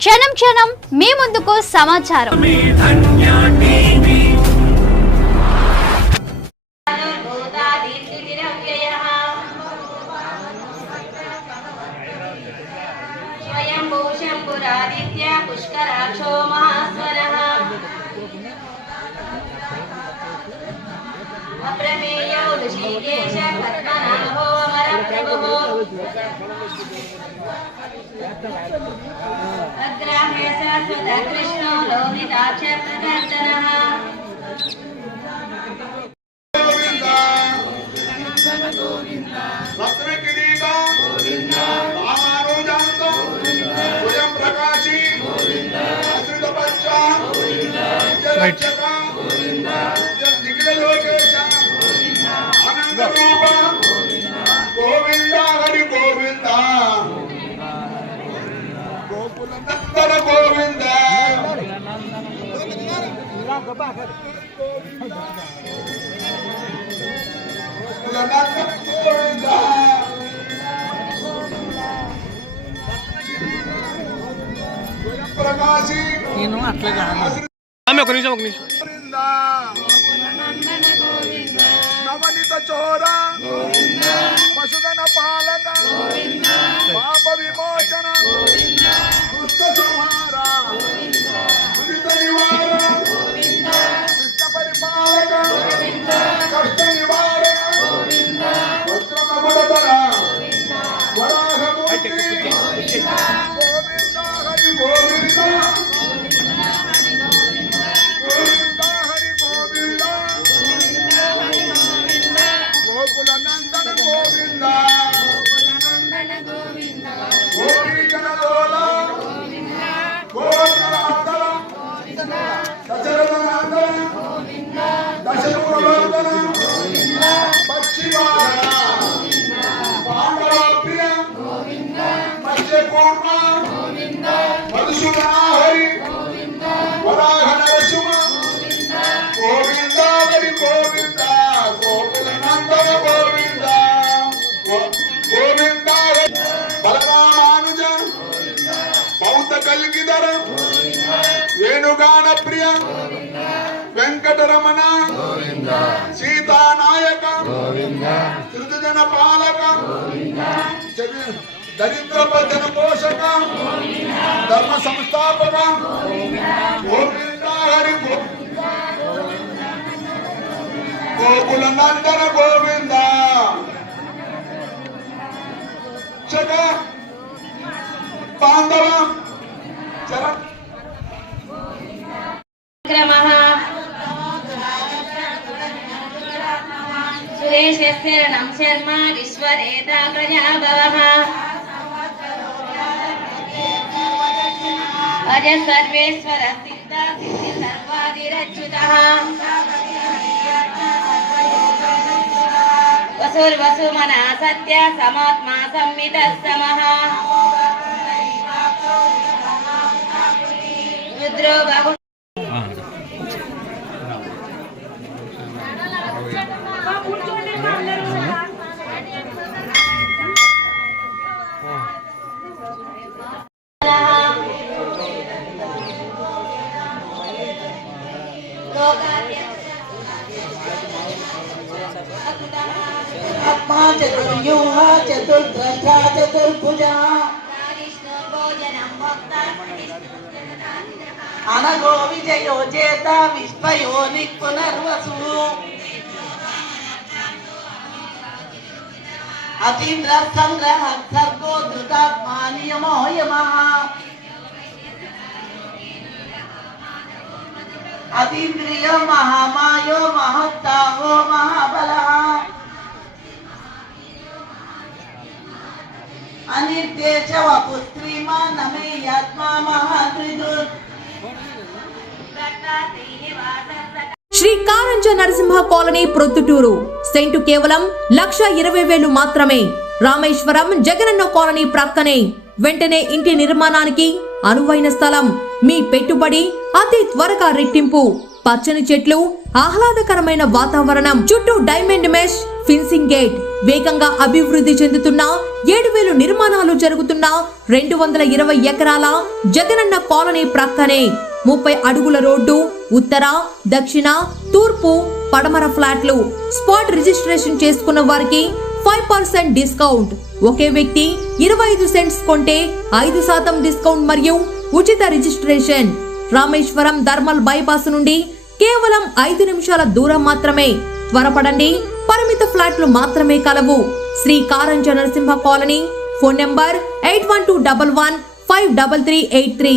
క్షణం క్షణం మీ ముందుకు సమాచారం. अग्राहे शाश्वत कृष्णो लोहिताक्षप्रदर्शनः रत्नकिरीटा रामानुजान्तो स्वयं प्रकाशी आश्रितपच्चा नित्यरक्षक निखिललोकेश आनन्दरूप गोविन्द हरि गोविन्द गोकुलनन्दन गोविन्द నేను అట్లాగా ఒక నిమిషం నవనిత చోర పశుధన పాలక పాప విమోచన దుష్ట సంహార దురిత నివార కృష్ణ పరిపాలక కష్ట నివారణ వస్త్రమగుడతర వరాహమూర్తి గోవింద హరి గోవింద గోవింద హరి గోవింద గోకులనందన గోవింద గోపీజనలోల గోవర్ధనాందన దశరథనందన దశరథనందన పశ్చిమాన పాండవప్రియ మత్స్యకూర్మ మధుసూదనాహరి వరాహ నరసింహ గోవింద హరి గోవింద గోకులనందన గోవింద గోవింద బలరామానుజ బౌద్ధ కల్కిధర వేణుగాన ప్రియ వెంకటరమణ సీతానాయక త్రిజన పాలక దరిద్ర భజన పోషక ధర్మ సంస్థాపక గోవింద హరి గోకులనందన గోవింద చక పాండవ చర क्रमः सुरेशस्यर्णं शर्मा विश्वरेता प्रजाभवः अज सर्वेश्वर सिद्धा सिद्धि सर्वादिरच्युतः वसुर्वसुमना सत्य समात्मा संमितः समः रुद्रो बहु चतुर्व्यूह चतुर्ध्वजा चतुर्भुजा अनगो विजयो जेता विश्वयोनि पुनर्वसु अतीन्द्र संग्रह सर्गो धृतात्मा नियमो यमः अतीन्द्रिय महामायो महत्ताहो महाबलः अनिर्देश वपुस्त्रीमा नमे यात्मा महात्रिदुर శ్రీ కారంజ నరసింహ కాలనీ ప్రొద్దుటూరు సెంటు కేవలం 1,20,000 మాత్రమే. రామేశ్వరం జగనన్న కాలనీ ప్రక్కనే. వెంటనే ఇంటి నిర్మాణానికి అనువైన స్థలం. మీ పెట్టుబడి అతి త్వరగా రెట్టింపు. పచ్చని చెట్లు, ఆహ్లాదకరమైన వాతావరణం, చుట్టూ డైమండ్ మెష్ ఫిన్సింగ్ గేట్, వేగంగా అభివృద్ధి చెందుతున్న 7,000 నిర్మాణాలు జరుగుతున్న 220 ఎకరాల జగనన్న కాలనీ ప్రక్కనే 30 అడుగుల రోడ్డు, ఉత్తర, దక్షిణ, తూర్పు, పడమర ఫ్లాట్లు. స్పాట్ రిజిస్ట్రేషన్ చేసుకున్న వారికి 5% డిస్కౌంట్. ఒకే వ్యక్తి 25 సెంట్స్ కొంటే 5% డిస్కౌంట్ మరియు ఉచిత రిజిస్ట్రేషన్. రామేశ్వరం ధర్మల్ బైపాస్ నుండి కేవలం 5 నిమిషాల దూరం మాత్రమే. త్వరపడండి, పరిమిత ఫ్లాట్లు మాత్రమే కలవు. Shri Karanja Narasimha colony. Phone number 8121153383.